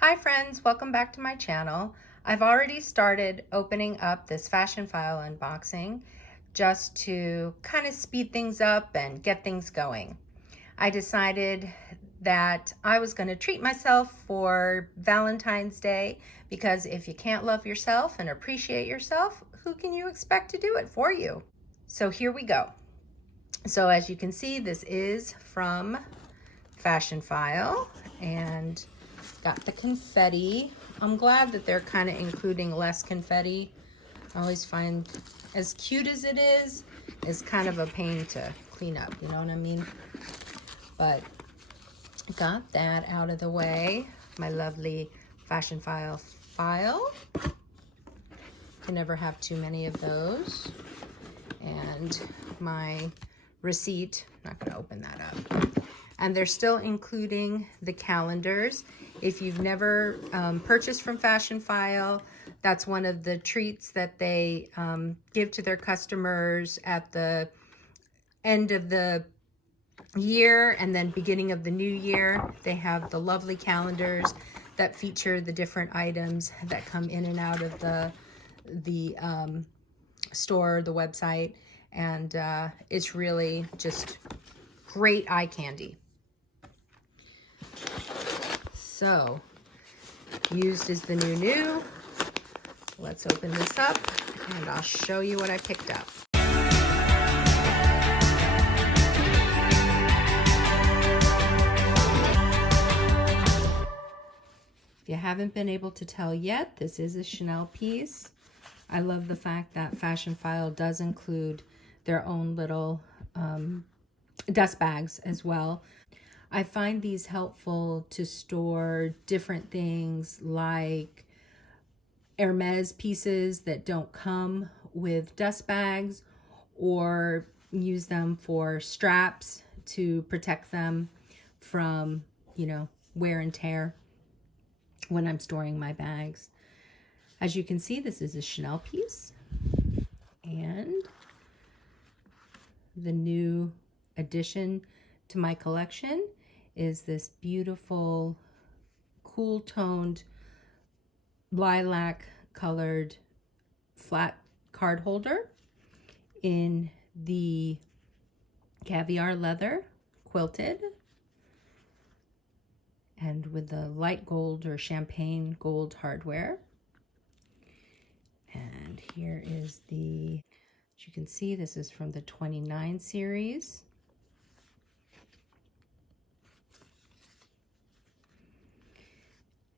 Hi friends, welcome back to my channel. I've already started opening up this Fashionphile unboxing just to kind of speed things up and get things going. I decided that I was going to treat myself for Valentine's Day because if you can't love yourself and appreciate yourself, who can you expect to do it for you? So here we go. So as you can see, this is from Fashionphile and got the confetti. I'm glad that they're kind of including less confetti. I always find, as cute as it is, it's kind of a pain to clean up, you know what I mean? But got that out of the way. My lovely Fashionphile file. Can never have too many of those. And my receipt, not gonna open that up. And they're still including the calendars. If you've never purchased from Fashionphile, that's one of the treats that they give to their customers at the end of the year and then beginning of the new year. They have the lovely calendars that feature the different items that come in and out of the store, the website, and it's really just great eye candy. So, used is the new. Let's open this up and I'll show you what I picked up. If you haven't been able to tell yet, this is a Chanel piece. I love the fact that Fashionphile does include their own little dust bags as well. I find these helpful to store different things like Hermes pieces that don't come with dust bags, or use them for straps to protect them from, you know, wear and tear when I'm storing my bags. As you can see, this is a Chanel piece, and the new addition to my collection is this beautiful cool toned lilac colored flat card holder in the caviar leather, quilted, and with the light gold or champagne gold hardware. And here is the, as you can see, this is from the 29 series.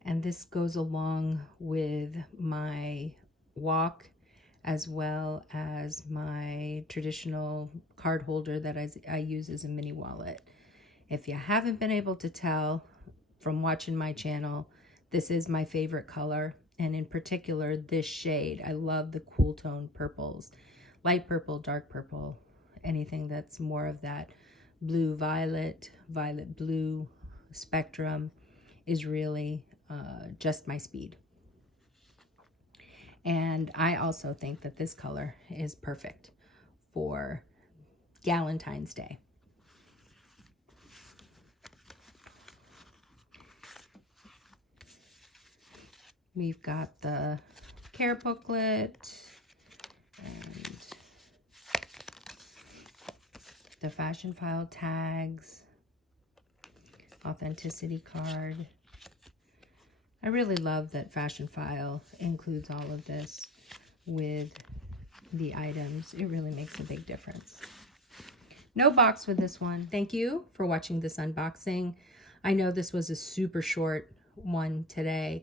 And this goes along with my walk as well as my traditional card holder that I use as a mini wallet. If you haven't been able to tell from watching my channel, this is my favorite color, and in particular this shade. I love the cool tone purples, light purple, dark purple, anything that's more of that blue violet, violet blue spectrum is really just my speed. And I also think that this color is perfect for Valentine's Day. We've got the care booklet and the Fashionphile tags, authenticity card. I really love that Fashionphile includes all of this with the items. It really makes a big difference. No box with this one. Thank you for watching this unboxing. I know this was a super short one today,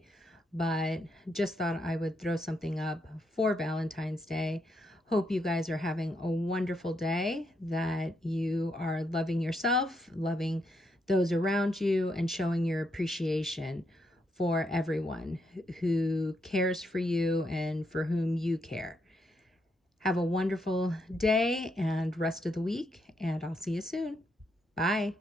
but just thought I would throw something up for Valentine's Day. Hope you guys are having a wonderful day, that you are loving yourself, loving those around you, and showing your appreciation for everyone who cares for you and for whom you care. Have a wonderful day and rest of the week, and I'll see you soon. Bye.